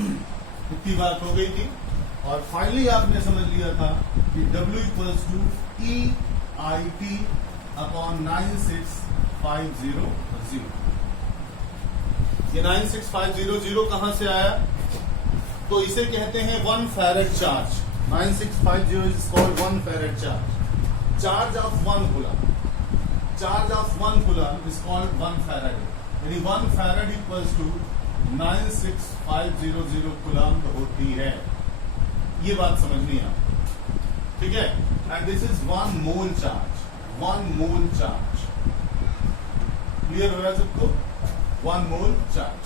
इतनी बात हो गई थी। और फाइनली आपने समझ लिया था कि W equals to EIT upon 96500। ये 96500 कहां से आया? तो इसे कहते हैं 1 farad charge. 9650 is called 1 farad charge. Charge of 1 coulomb, charge of 1 coulomb is called 1 farad. यानी 1 फैरेड इक्वल्स टू 96500 कूलम होती है। ये बात समझनी है, ठीक है। And this is 1 mole charge, 1 mole charge. Clear हो रहा है सबको? 1 मोल चार्ज,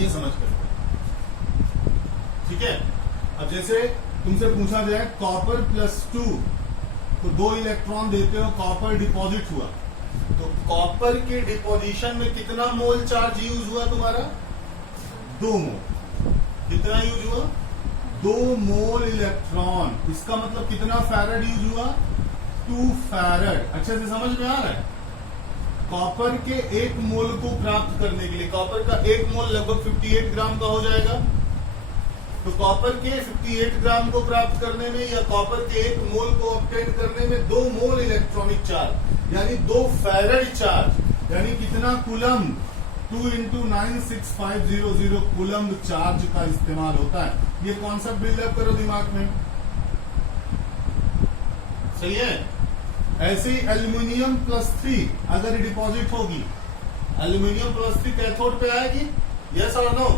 ये समझ कर, ठीक है। अब जैसे तुमसे पूछा जाए कॉपर +2 तो 2 इलेक्ट्रॉन देते हो, कॉपर डिपॉजिट हुआ, तो कॉपर के डिपोजिशन में कितना मोल चार्ज यूज हुआ तुम्हारा? 2 मोल। कितना यूज हुआ? 2 मोल इलेक्ट्रॉन। इसका मतलब कितना फैरेड यूज हुआ? 2 फैरेड। अच्छे से समझ में आ रहा है? कॉपर के 1 मोल को प्राप्त करने के लिए, कॉपर का 1 मोल लगभग 58 ग्राम का हो जाएगा। तो कॉपर के 58 ग्राम को प्राप्त करने में या कॉपर के 1 मोल को ऑब्टेन करने में 2 मोल इलेक्ट्रॉनिक चार्ज यानी 2 फैरेड चार्ज, यानी कितना कूलम? 2 × 96500 कूलम चार्ज का इस्तेमाल होता है। ये कॉन्सेप्ट बिल्डअप करो दिमाग में, सही है। ऐसे ही एल्यूमिनियम +3 अगर डिपॉजिट होगी, एल्यूमिनियम +3 कैथोड पे आएगी, यस और नो?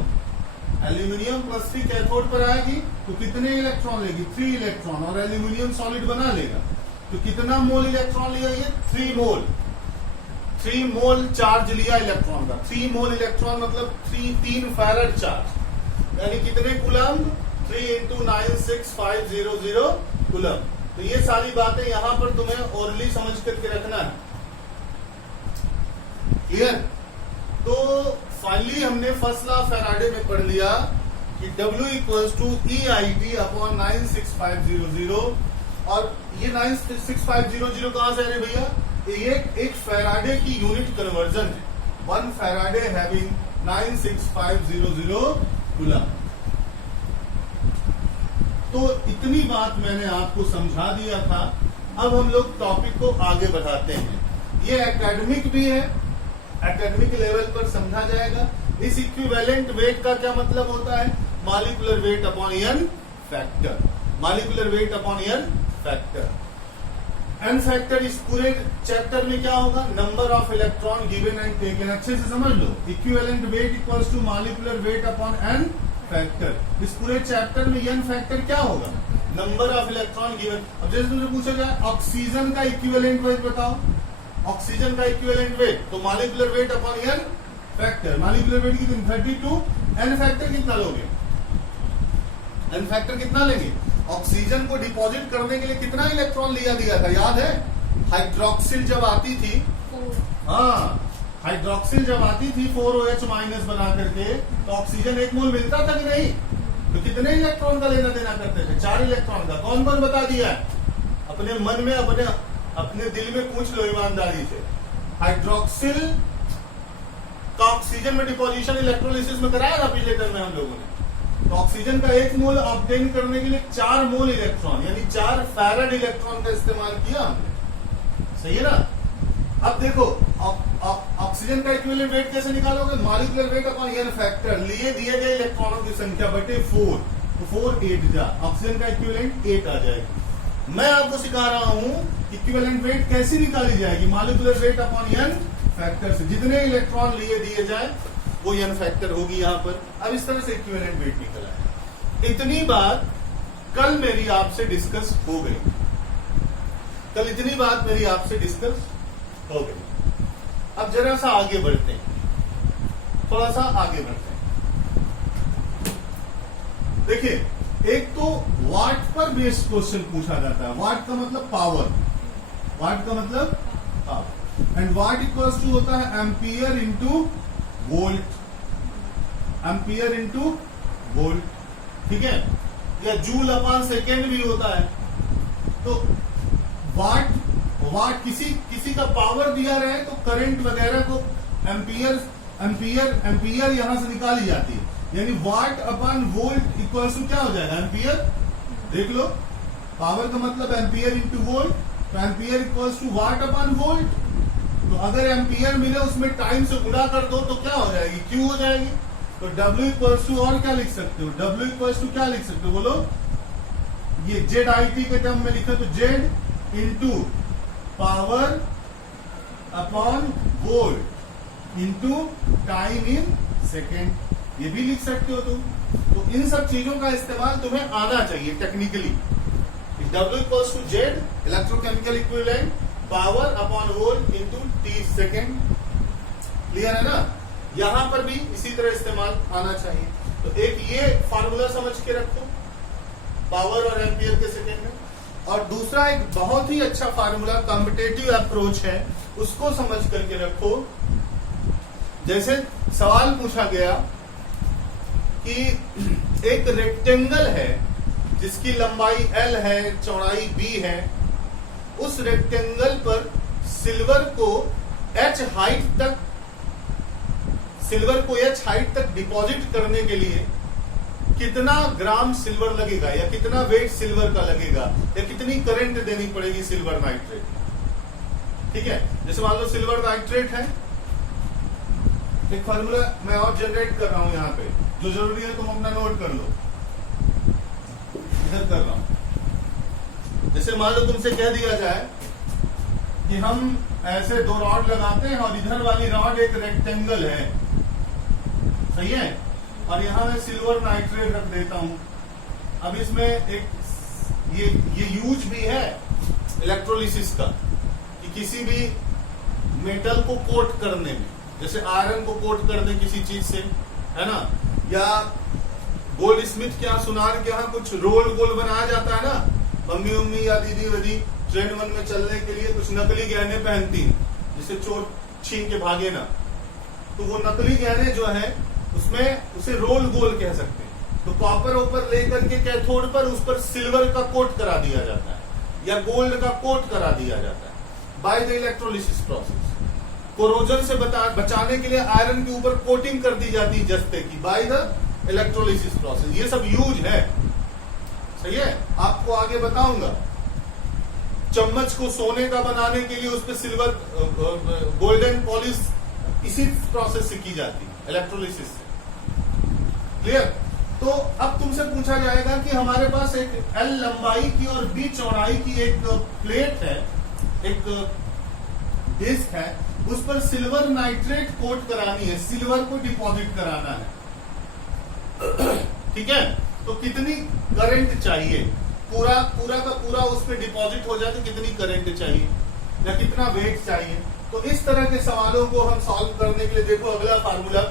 एल्यूमिनियम +3 कैथोड पर आएगी तो कितने इलेक्ट्रॉन लेगी? 3 इलेक्ट्रॉन। और एल्यूमिनियम सॉलिड बना लेगा तो कितना मोल इलेक्ट्रॉन लिया? ये 3 मोल। 3 मोल चार्ज लिया इलेक्ट्रॉन का। 3 मोल इलेक्ट्रॉन मतलब 3 फैरेड चार्ज, यानी कितने कूलम? 3 × 96500 कूलम। तो ये सारी बातें यहां पर तुम्हें ओरली समझ करके रखना है, क्लियर? तो फाइनली हमने फर्स्ट लॉ फैराडे में पढ़ लिया कि W equals to EIT upon 96500। और ये 96500 कहां से आ रहे भैया? ये एक फैराडे की यूनिट कन्वर्जन है। 1 फैराडे हैविंग 96500 कूलम। तो इतनी बात मैंने आपको समझा दिया था। अब हम लोग टॉपिक को आगे बढ़ाते हैं। ये एकेडमिक भी है, एकेडमिक लेवल पर समझा जाएगा। इस इक्विवेलेंट वेट का क्या मतलब होता है? Molecular weight upon n factor, molecular weight upon n factor. n factor इस पूरे चैप्टर में क्या होगा? Number of electron given and taken. अच्छे से समझ लो, equivalent weight equals to molecular weight upon n factor. इस पूरे चैप्टर में n फैक्टर क्या होगा? Number of electron given. अब जैसे तुमसे पूछा जाए ऑक्सीजन का इक्विवेलेंट वेट बताओ, ऑक्सीजन का इक्विवेलेंट वेट, तो molecular weight upon n factor. Molecular wait कितनी? 32। n फैक्टर कितना लोगे? n फैक्टर कितना लेंगे? ऑक्सीजन को डिपॉजिट करने के लिए कितना इलेक्ट्रॉन लिया गया था, याद है? हाइड्रोक्सिल जब आती थी, हाँ, हाइड्रोक्सिल जब आती थी 4OH- बना करके, तो ऑक्सीजन 1 मोल मिलता था कि नहीं? तो कितने इलेक्ट्रॉन का लेना देना करते थे? 4 इलेक्ट्रॉन का। कौन कौन बता दिया है? अपने मन में, अपने दिल में पूछ लो ईमानदारी से। हाइड्रोक्सिल का ऑक्सीजन में डिपोजिशन इलेक्ट्रोलिसिस में कराया था पिछले टर्म में हम लोगों ने। तो ऑक्सीजन का 1 मोल ऑब्टेन करने के लिए 4 मोल इलेक्ट्रॉन यानी 4 फैरेड इलेक्ट्रॉन का इस्तेमाल किया हमने, सही है ना? अब देखो ऑक्सीजन का इक्विवेलेंट वेट कैसे निकालोगे? Molecular weight upon n factor, लिए दिए गए इलेक्ट्रॉनों की संख्या बटे 4, तो 4 8 जा, ऑक्सीजन का इक्विवेलेंट 8 आ जाएगा। मैं आपको सिखा रहा हूं इक्विवेलेंट वेट कैसे निकाली जाएगी? Molecular weight upon n factor से। जितने इलेक्ट्रॉन लिए दिए जाए वो n फैक्टर होगी यहां पर। अब इस तरह से इक्विवेलेंट वेट निकला है। इतनी बात कल मेरी आपसे डिस्कस हो गई, कल इतनी बात मेरी आपसे डिस्कस हो गई। अब जरा सा आगे बढ़ते हैं, थोड़ा सा आगे बढ़ते हैं। देखिए, एक तो वाट पर बेस्ड क्वेश्चन पूछा जाता है। वाट का मतलब पावर, वाट का मतलब power, and watt equals to होता है ampere into volt, ampere into volt, ठीक है? या जूल अपॉन सेकेंड भी होता है। तो वाट किसी का पावर दिया रहे तो करंट वगैरह को एम्पियर यहां से निकाली जाती है। यानी watt upon volt equal to क्या हो जाएगा, एम्पियर। देख लो, पावर का मतलब एम्पियर इंटू वोल्ट, तो ampere equal to watt upon volt. तो अगर एम्पियर मिले उसमें टाइम से गुणा कर दो तो क्या हो जाएगी, क्यू हो जाएगी। तो W इक्वल टू और क्या लिख सकते हो, W इक्वल टू क्या लिख सकते हो बोलो, ये ZIT के टर्म में लिखा तो Z into power upon volt into time in second, ये भी लिख सकते हो तुम। तो इन सब चीजों का इस्तेमाल तुम्हें आना चाहिए technically. W equals to Z electrochemical equivalent power upon volt into t second. Clear है ना, यहां पर भी इसी तरह इस्तेमाल आना चाहिए। तो एक ये फार्मूला समझ के रखो पावर और एम्पियर के सेकेंड में, और दूसरा एक बहुत ही अच्छा फार्मूला कॉम्पिटेटिव अप्रोच है, उसको समझ करके रखो। जैसे सवाल पूछा गया कि एक रेक्टेंगल है जिसकी लंबाई L है, चौड़ाई B है, उस रेक्टेंगल पर सिल्वर को H हाइट तक डिपॉजिट करने के लिए कितना ग्राम सिल्वर लगेगा, या कितना वेट सिल्वर का लगेगा, या कितनी करंट देनी पड़ेगी सिल्वर नाइट्रेट। ठीक है, जैसे मान लो सिल्वर नाइट्रेट है, एक फार्मूला मैं और जनरेट कर रहा हूं यहां पे, जो जरूरी है तुम अपना नोट कर लो, इधर कर रहा हूं। जैसे मान लो तुमसे कह दिया जाए कि हम ऐसे दो रॉड लगाते हैं और इधर वाली रॉड एक रेक्टेंगल है, सही है, और यहां मैं सिल्वर नाइट्रेट रख देता हूं। अब इसमें एक ये यूज भी है इलेक्ट्रोलिसिस का, कि किसी भी मेटल को कोट करने में, जैसे आयरन को कोट कर दे किसी चीज से, है ना, या गोल्ड स्मिथ के यहाँ, सुनार के यहाँ कुछ रोल गोल बनाया जाता है ना, मम्मी उम्मी या दीदी वदी ट्रेंड वन में चलने के लिए कुछ नकली गहने पहनती हैं जिससे चोर छीन के भागे ना, तो वो नकली गहने जो है उसमें उसे रोल गोल कह सकते हैं। तो कॉपर ऊपर लेकर के कैथोड पर उस पर सिल्वर का कोट करा दिया जाता है या गोल्ड का कोट करा दिया जाता है by the electrolysis process. Corrosion से बचाने के लिए आयरन के ऊपर कोटिंग कर दी जाती है जस्ते की बाय द इलेक्ट्रोलिसिस प्रोसेस। ये सब यूज है, सही है, आपको आगे बताऊंगा। चम्मच को सोने का बनाने के लिए उस पर सिल्वर गोल्डन पॉलिश इसी प्रोसेस से की जाती है, इलेक्ट्रोलिसिस से। क्लियर। तो अब तुमसे पूछा जाएगा कि हमारे पास एक L लंबाई की और B चौड़ाई की एक प्लेट है, एक डिस्क है, उस पर सिल्वर नाइट्रेट कोट करानी है, सिल्वर को डिपॉजिट कराना है। ठीक है, तो कितनी करंट चाहिए, पूरा का पूरा उस पर डिपॉजिट हो जाए तो कितनी करंट चाहिए या कितना वेट चाहिए। तो इस तरह के सवालों को हम सॉल्व करने के लिए देखो अगला फार्मूला,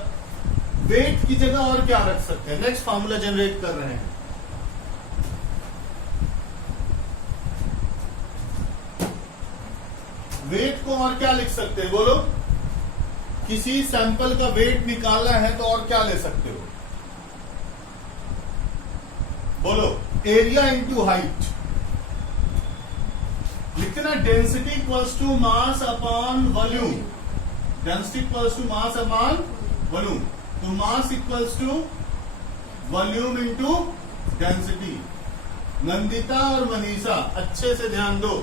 वेट की जगह और क्या रख सकते हैं। नेक्स्ट फार्मूला जनरेट कर रहे हैं। वेट को और क्या लिख सकते हैं बोलो, किसी सैंपल का वेट निकालना है तो और क्या ले सकते हो बोलो, एरिया इंटू हाइट। लिखना density equals to mass upon volume, density equals to mass upon volume. तो mass equals to volume into density. Nandita और मनीषा अच्छे से ध्यान दो,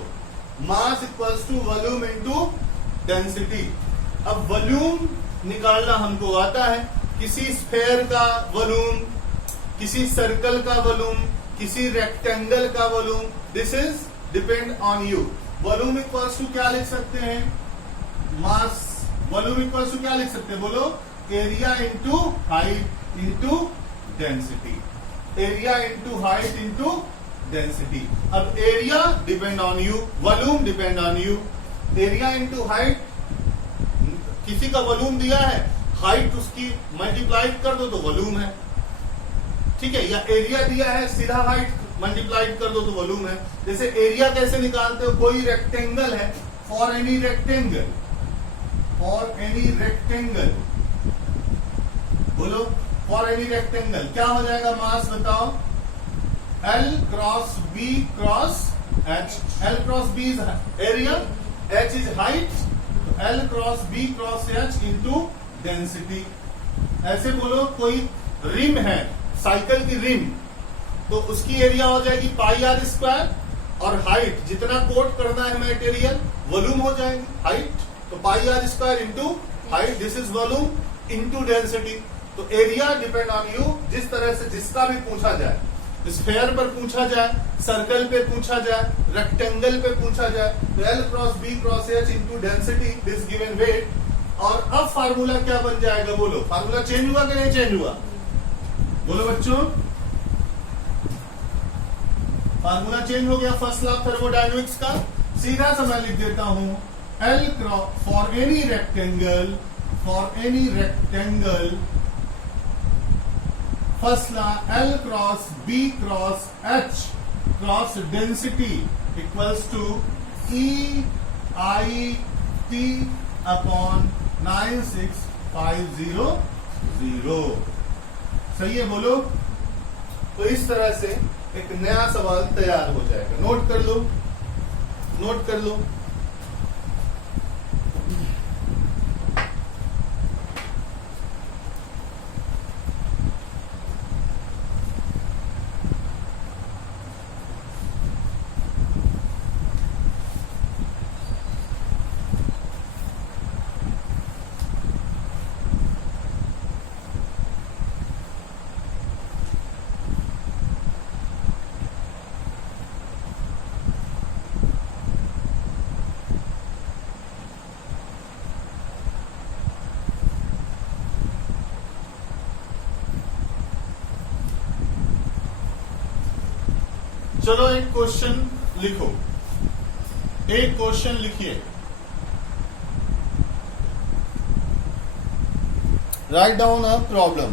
mass equals to volume into density. अब वॉल्यूम निकालना हमको आता है, किसी स्फेयर का वॉल्यूम, किसी सर्कल का वॉल्यूम, किसी रेक्टेंगल का volume, this is depend on you. Volume equals to क्या लिख सकते हैं, मास। वॉल्यूम इक्वल्स टू क्या लिख सकते हैं बोलो, area into height into density, area into height into density. अब area depend on you, volume depend on you. Area into height, किसी का वॉल्यूम दिया है, हाइट उसकी मल्टीप्लाइड कर दो तो वॉल्यूम है, ठीक है, या एरिया दिया है सीधा हाइट मल्टीप्लाइड कर दो तो वॉल्यूम है। जैसे एरिया कैसे निकालते हो, कोई रेक्टेंगल है, for any rectangle, for any rectangle बोलो, फॉर एनी रेक्टेंगल क्या हो जाएगा, मास बताओ, L cross B cross H। L cross B is area, H is height, तो L cross B cross H into density. ऐसे बोलो, कोई रिम है, साइकिल की रिम, तो उसकी एरिया हो जाएगी पाई आर स्क्वायर, और हाइट जितना कोट करना है मटेरियल वॉल्यूम हो जाएगी हाइट, तो pi r square into height, this is volume into density. तो एरिया डिपेंड ऑन यू, जिस तरह से जिसका भी पूछा जाए, स्फेयर पर पूछा जाए, सर्कल पे पूछा जाए, रेक्टेंगल पे पूछा जाए, तो L cross B cross H into density this given weight. और अब फार्मूला क्या बन जाएगा बोलो, फार्मूला चेंज हुआ कि नहीं चेंज हुआ, बोलो बच्चों, फार्मूला चेंज हो गया फर्स्ट लॉ थर्मोडायनेमिक्स का। सीधा सा मैं लिख देता हूं L cross for any rectangle, first law L cross B cross H cross density equals to EIT upon 96,500। सही है बोलो। तो इस तरह से एक नया सवाल तैयार हो जाएगा, नोट कर लो, नोट कर लो। चलो एक क्वेश्चन लिखो, एक क्वेश्चन लिखिए, write down a problem.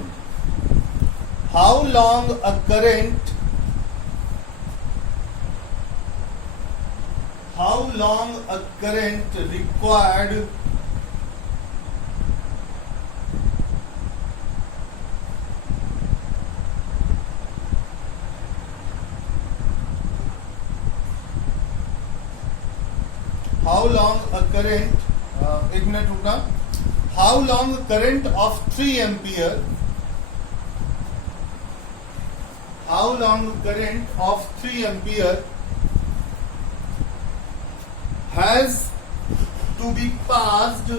How long a current, how long a current required how long a current, एक मिनट रुकना, how long current of 3 ampere, how long current of 3 ampere has to be passed,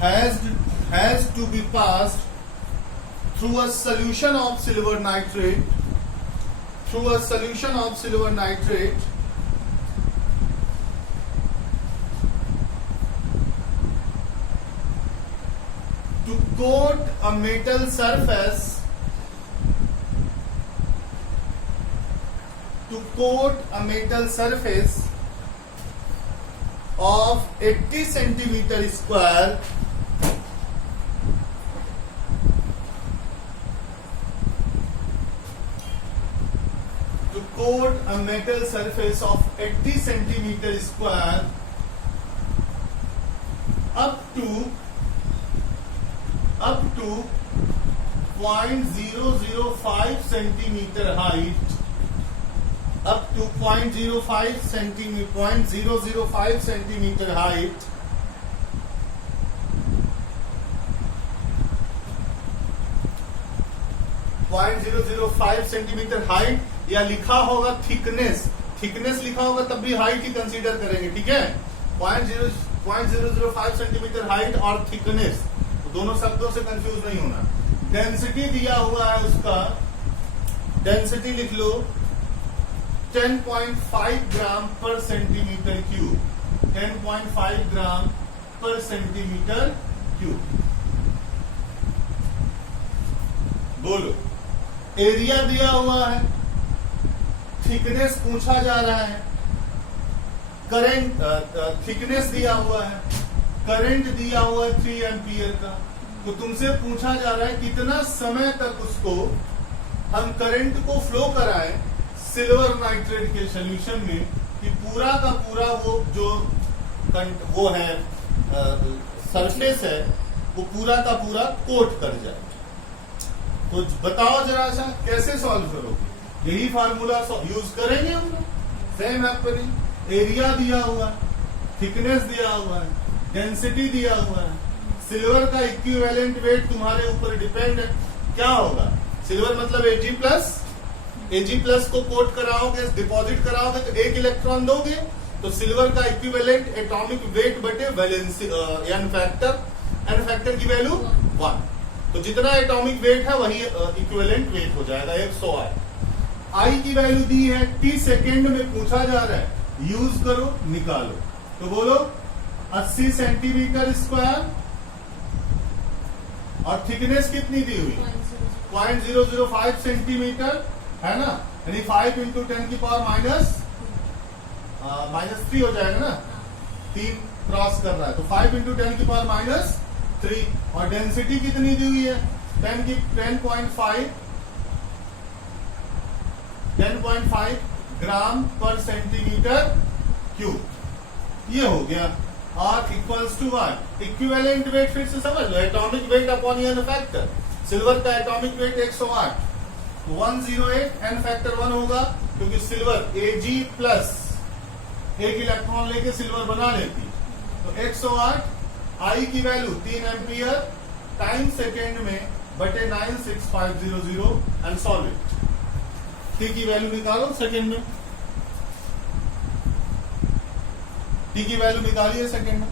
has to be passed through a solution of silver nitrate, through a solution of silver nitrate to coat a metal surface, to coat a metal surface of 80 centimeter square to coat a metal surface of 80 centimeter square up to 0.005 centimeter height, up to 0.005 centimeter height, centimetre height, या लिखा होगा thickness, thickness लिखा होगा तब भी height ही consider करेंगे, ठीक है। 0.005 सेंटीमीटर हाइट और थिकनेस, दोनों शब्दों से कंफ्यूज नहीं होना। डेंसिटी दिया हुआ है उसका, डेंसिटी लिख लो 10.5 ग्राम पर सेंटीमीटर क्यूब, 10.5 ग्राम पर सेंटीमीटर क्यूब। बोलो, एरिया दिया हुआ है, थिकनेस पूछा जा रहा है, करंट थिकनेस दिया हुआ है, करंट दिया हुआ है 3 एम्पियर का, तो तुमसे पूछा जा रहा है कितना समय तक उसको हम करंट को फ्लो कराएं सिल्वर नाइट्रेट के सॉल्यूशन में, कि पूरा का पूरा वो है सरफेस है, वो पूरा का पूरा कोट कर जाए। तो बताओ जरा सा कैसे सॉल्व करोगे, यही फार्मूला यूज करेंगे हम लोग, सेम हैपनिंग। एरिया दिया हुआ है, थिकनेस दिया हुआ है, डेंसिटी दिया हुआ है, सिल्वर का इक्विवेलेंट वेट तुम्हारे ऊपर डिपेंड है, क्या होगा? सिल्वर मतलब Ag+ को कोट कराओगे, डिपॉजिट कराओगे तो एक इलेक्ट्रॉन दोगे, तो सिल्वर का इक्विवेलेंट एटॉमिक वेट बटे वैलेंसी एन फैक्टर की वैल्यू 1। तो जितना एटॉमिक वेट है वही इक्विवेलेंट वेट हो जाएगा 108। आई की वैल्यू दी है, t सेकेंड में पूछा जा रहा है, यूज करो निकालो। तो बोलो 80 सेंटीमीटर स्क्वायर और थिकनेस कितनी दी हुई? 0.005 सेंटीमीटर है ना, यानी 5 × 10⁻³ हो जाएगा ना, 3 क्रॉस कर रहा है, तो 5 × 10⁻³ और डेंसिटी कितनी दी हुई है? 10.5 ग्राम पर सेंटीमीटर क्यूब। ये हो गया। और equals to what? Equivalent weight फिर से समझ लो, atomic weight upon n factor. Silver का एटॉमिक वेट 108, 108 एन फैक्टर 1 होगा, क्योंकि सिल्वर Ag+ एक इलेक्ट्रॉन लेके सिल्वर बना लेती। तो 108, आई की वैल्यू 3 एम्पियर टाइम सेकेंड में बटे 96500 एंड सॉल्व इट। टी की वैल्यू निकालो सेकेंड में, टी की वैल्यू निकालिए सेकेंड में।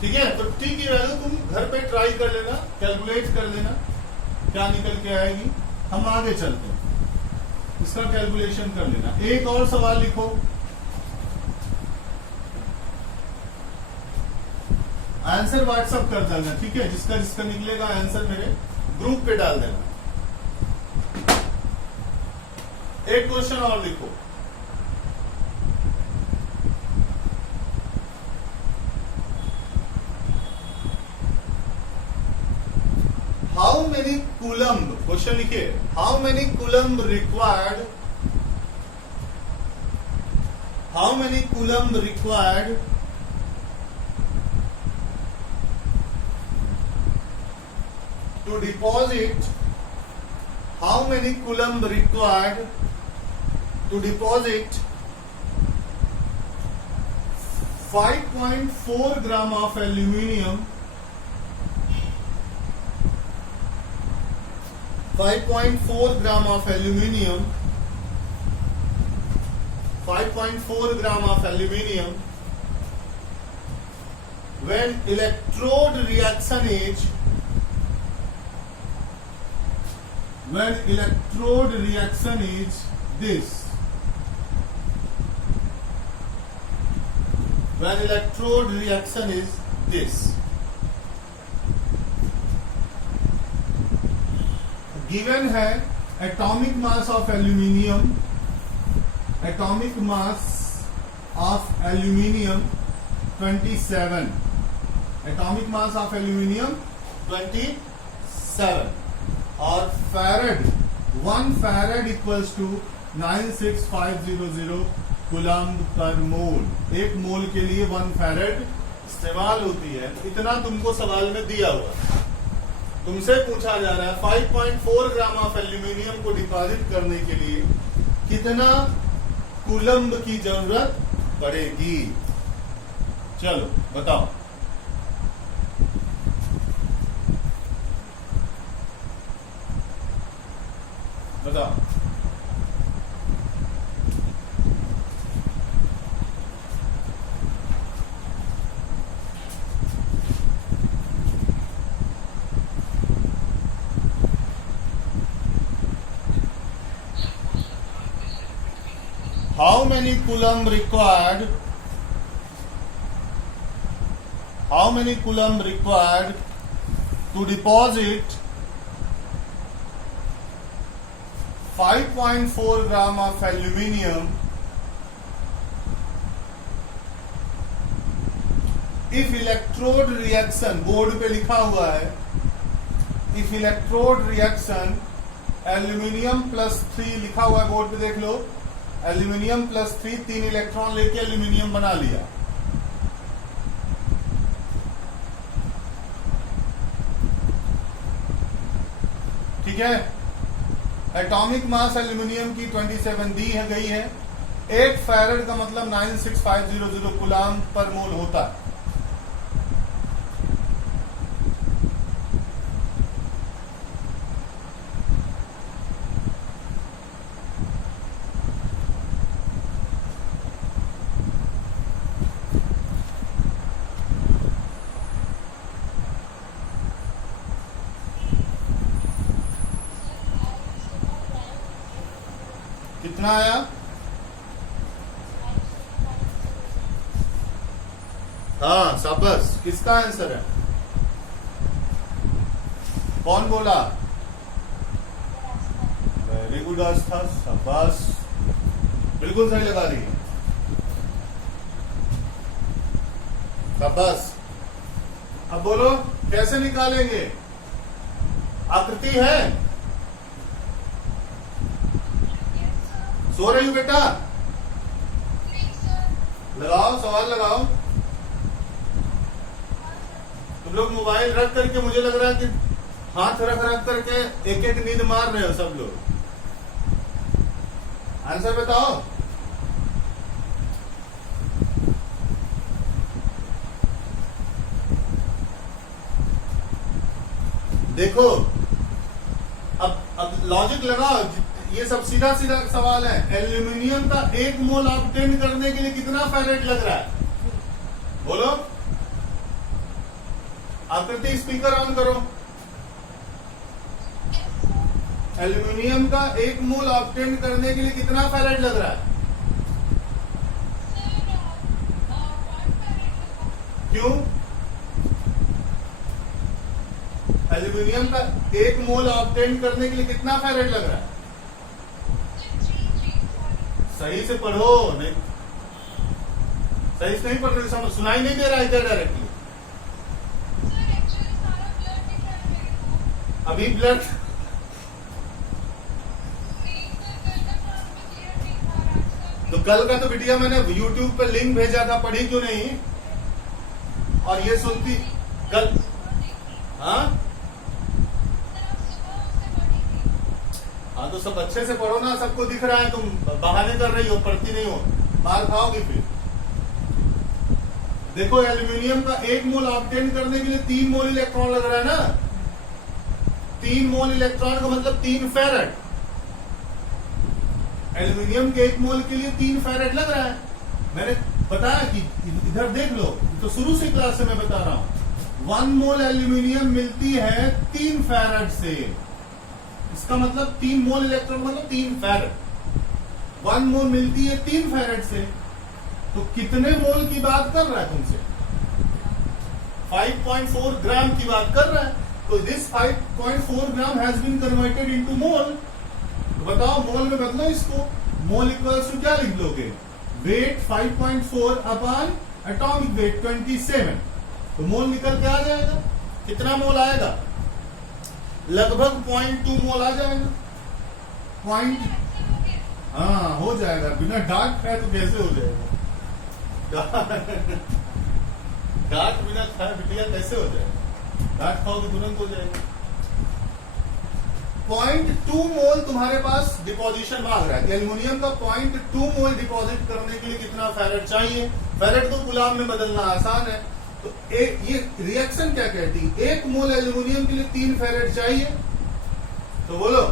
ठीक है, तो टी की वैल्यू तुम घर पे ट्राई कर लेना, कैलकुलेट कर लेना, क्या निकल के आएगी। हम आगे चलते हैं, इसका कैलकुलेशन कर लेना। एक और सवाल लिखो, आंसर व्हाट्सएप कर देना, ठीक है। जिसका जिसका निकलेगा आंसर मेरे ग्रुप पे डाल देना। एक क्वेश्चन और लिखो, हाउ मेनी कूलम्ब, क्वेश्चन लिखिए, how many coulomb required, how many coulomb required to deposit, how many coulomb required to deposit 5.4 gram of aluminium, 5.4 gram of aluminium, 5.4 gram of aluminium when electrode reaction is, when electrode reaction is this, when electrode reaction is this, given है atomic mass of aluminium, atomic mass of aluminium 27, atomic mass of aluminium 27, और farad 1 farad equals to 96500 coulomb पर mole. एक मोल के लिए 1 farad इस्तेमाल होती है। इतना तुमको सवाल में दिया हुआ, तुमसे पूछा जा रहा है 5.4 ग्राम ऑफ एल्यूमिनियम को डिपॉजिट करने के लिए कितना कूलम्ब की जरूरत पड़ेगी। चलो बताओ, बताओ। how many coulomb required to deposit 5.4 gram of aluminium if electrode reaction, board पे लिखा हुआ है, if electrode reaction aluminium plus 3 लिखा हुआ है बोर्ड पे, देख लो, एल्यूमिनियम प्लस 3 3 इलेक्ट्रॉन लेके एल्यूमिनियम बना लिया। ठीक है, एटॉमिक मास एल्यूमिनियम की 27 दी है गई है। 8 फैरेड का मतलब 96500 कूलाम पर मोल होता है। कितना आया? हाँ शाबाश, किसका आंसर है? कौन बोला? वेरी गुड आस्था, शाबाश, बिल्कुल सही लगा दी, शाबाश। अब बोलो कैसे निकालेंगे? आकृति है? सो रही हो बेटा? लगाओ, सवाल लगाओ। तुम लोग मोबाइल रख करके, मुझे लग रहा है कि हाथ रख करके एक एक नींद मार रहे हो सब लोग। आंसर बताओ। देखो अब लॉजिक लगाओ, ये सब सीधा सीधा सवाल है। एल्यूमिनियम का 1 मोल ऑब्टेन करने के लिए कितना फैरेड लग रहा है? बोलो। आकृति स्पीकर ऑन करो। एल्यूमिनियम का 1 मोल ऑब्टेन करने के लिए कितना फैरेड लग रहा है? क्यों? एल्यूमिनियम का 1 मोल ऑब्टेन करने के लिए कितना फैरेड लग रहा है? सही से पढ़ो, नहीं सही से नहीं पढ़ रहे, समझ सुनाई नहीं दे रहा है क्या डायरेक्टली? अभी ब्लड तो कल का तो बिटिया मैंने YouTube पे लिंक भेजा था, पढ़ी क्यों नहीं? और ये सुनती कल, हाँ हाँ तो सब अच्छे से पढ़ो ना, सबको दिख रहा है, तुम बहाने कर रही हो, पढ़ती नहीं हो, मार खाओगी फिर। देखो एल्यूमिनियम का 1 मोल ऑब्टेन करने के लिए 3 मोल इलेक्ट्रॉन लग रहा है ना। 3 मोल इलेक्ट्रॉन का मतलब 3 फैरेड। एल्यूमिनियम के 1 मोल के लिए 3 फैरेड लग रहा है। मैंने बताया कि इधर देख लो, तो शुरू से क्लास से मैं बता रहा हूं, 1 मोल एल्यूमिनियम मिलती है 3 फैरेड से। इसका मतलब 3 मोल इलेक्ट्रॉन मतलब 3 फैरेड। 1 मोल मिलती है 3 फैरेड से, तो कितने मोल की बात कर रहा है तुमसे? 5.4 ग्राम की बात कर रहा है। तो this 5.4 gram has been converted into mole. तो बताओ मोल में बदलो इसको। मोल इक्वल्स टू क्या लिख लोगे? Weight 5.4 upon atomic weight 27। तो मोल निकल के आ जाएगा। कितना मोल आएगा? लगभग 0.2 मोल आ जाएगा। हाँ हो जाएगा, बिना डांट खाए तो कैसे हो जाएगा? डांट बिना खाए बिटिया कैसे हो जाएगा? डांट खाओ तो तुरंत हो जाएगा। 0.2 मोल तुम्हारे पास डिपोजिशन मांग रहा है। एल्यूमिनियम का 0.2 मोल डिपॉजिट करने के लिए कितना फैरेड चाहिए? फैरेड को कूलाम में बदलना आसान है। तो ये रिएक्शन क्या कहती है? 1 मोल एल्यूमिनियम के लिए 3 फैरेड चाहिए। तो बोलो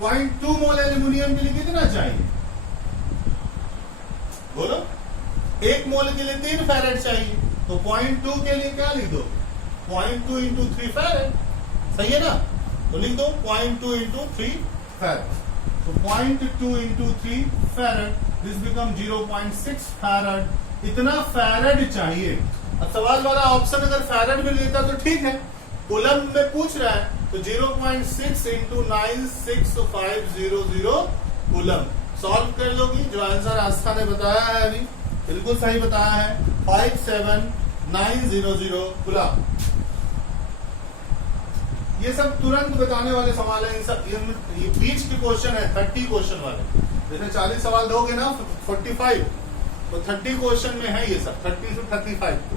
0.2 मोल एल्यूमिनियम के लिए कितना चाहिए? बोलो 1 मोल के लिए 3 फैरेड चाहिए। तो 0.2 के लिए क्या लिख दो? 0.2 इंटू 3 फैरेड। सही है ना? तो लिख दो 0.2 इंटू 3 फैरेड। तो 0.2 into 3 farad this become 0.6 farad. इतना फैराड चाहिए। अब सवाल वाला ऑप्शन अगर फैराड में लेता तो ठीक है, कूलम में पूछ रहा है तो 0.6 इंटू 96500 कूलम। सॉल्व कर लोगी, जो आंसर आस्था ने बताया है अभी बिल्कुल सही बताया है, 57900 कूलम। ये सब तुरंत बताने वाले सवाल है। इन सब ये बीच के क्वेश्चन है, 30 क्वेश्चन वाले। जैसे 40 सवाल दोगे ना 45, तो 30 क्वेश्चन में है ये सब, 30 से 35 को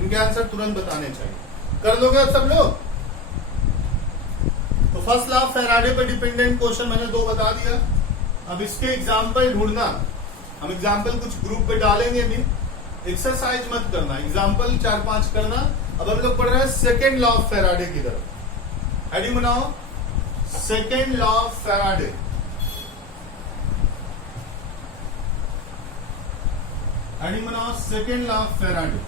इनके आंसर तुरंत बताने चाहिए। कर लोगे अब सब लोग? तो फर्स्ट लॉ ऑफ फैराडे पे डिपेंडेंट क्वेश्चन मैंने 2 बता दिया। अब इसके एग्जाम्पल ढूंढना। हम एग्जाम्पल कुछ ग्रुप पे डालेंगे भी, एक्सरसाइज मत करना, एग्जाम्पल 4-5 करना। अब हम लोग पढ़ रहे हैं सेकेंड लॉ ऑफ फैराडे की तरफ। हेडिंग बनाओ, second law of Faraday. Heading बनाओ, second law of Faraday.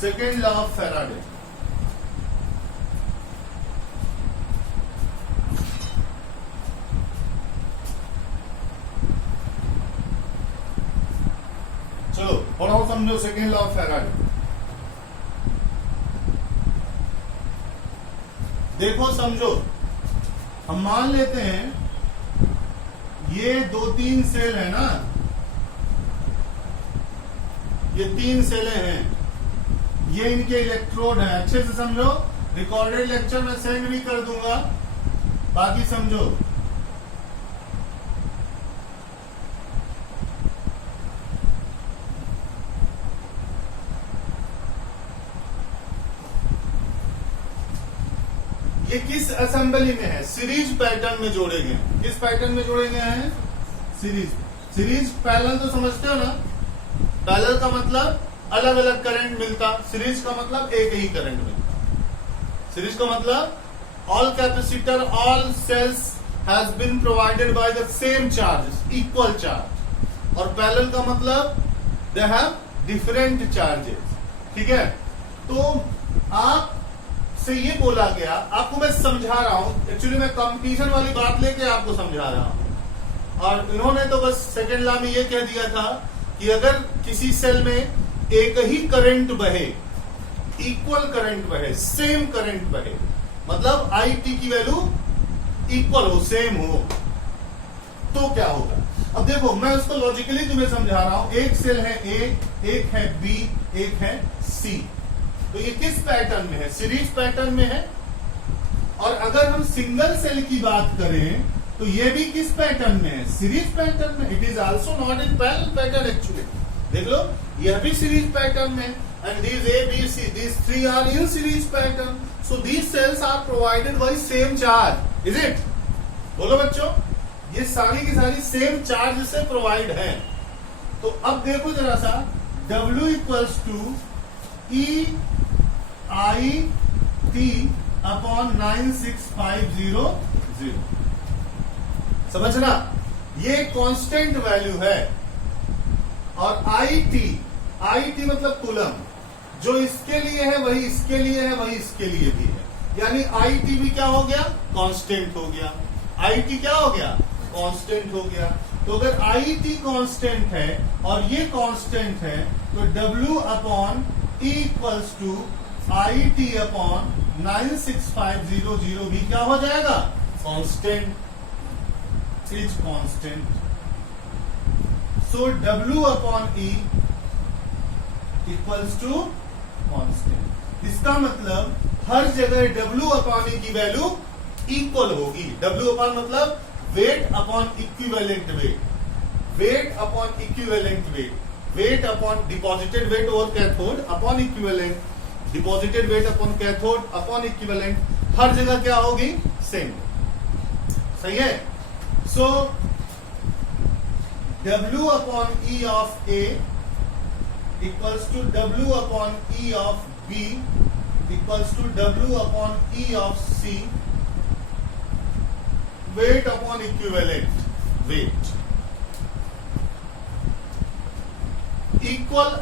Second law of Faraday. चलो पढ़ो, समझो सेकेंड लॉ ऑफ फैराडे। देखो समझो, हम मान लेते हैं ये 2-3 सेल है ना, ये 3 सेलें हैं, ये इनके इलेक्ट्रोड है। अच्छे से समझो, रिकॉर्डेड लेक्चर में सेंड भी कर दूंगा, बाकी समझो। ये किस असेंबली में है? सीरीज पैटर्न में जोड़े गए। किस पैटर्न में जोड़े गए हैं? सीरीज। सीरीज पैरेलल तो समझते हो ना? पैरेलल का मतलब अलग अलग करंट मिलता, सीरीज का मतलब एक ही करंट मिलता। सीरीज का मतलब all capacitor, all cells has been provided by the same charges, equal charge. और पैरेलल का मतलब दे हैव डिफरेंट चार्जेस। ठीक है, तो आप से ये बोला गया, आपको मैं समझा रहा हूं, एक्चुअली मैं कंपटीशन वाली बात लेके आपको समझा रहा हूं। और इन्होंने तो बस सेकेंड लॉ में ये कह दिया था कि अगर किसी सेल में एक ही करंट बहे, इक्वल करंट बहे, सेम करंट बहे, मतलब आई टी की वैल्यू इक्वल हो, सेम हो, तो क्या होगा? अब देखो, मैं उसको लॉजिकली तुम्हें समझा रहा हूं। एक सेल है ए, एक है बी, एक है सी। तो ये किस पैटर्न में है? सीरीज पैटर्न में है। और अगर हम सिंगल सेल की बात करें तो ये भी किस पैटर्न में है? सीरीज पैटर्न में। It is also not in parallel pattern actually. देख लो, यह भी सीरीज पैटर्न में, and these A, B, C, these 3 are in series pattern. So these cells are provided by same charge. Is it? बोलो बच्चों, ये सारी की सारी सेम चार्ज से प्रोवाइड है। तो अब देखो जरा सा, W equals to EIT upon 96500। समझना, ये कांस्टेंट वैल्यू है। और IT मतलब कूलम, जो इसके लिए है वही इसके लिए है, वही इसके लिए भी है। यानी IT भी क्या हो गया? कांस्टेंट हो गया। IT क्या हो गया? कांस्टेंट हो गया। तो अगर IT कांस्टेंट है और ये कांस्टेंट है, तो W upon E equals to IT upon 96500 भी क्या हो जाएगा? Constant. Is constant. So W upon E equals to constant. इसका मतलब हर जगह W अपॉन E की वैल्यू इक्वल होगी। W अपॉन मतलब weight upon equivalent weight, weight upon equivalent weight, weight upon deposited weight और cathode upon equivalent, deposited weight upon cathode upon equivalent, हर जगह क्या होगी? सेम। सही है। सो W upon E of A equals to W upon E of B equals to W upon E of C, weight upon equivalent। weight equal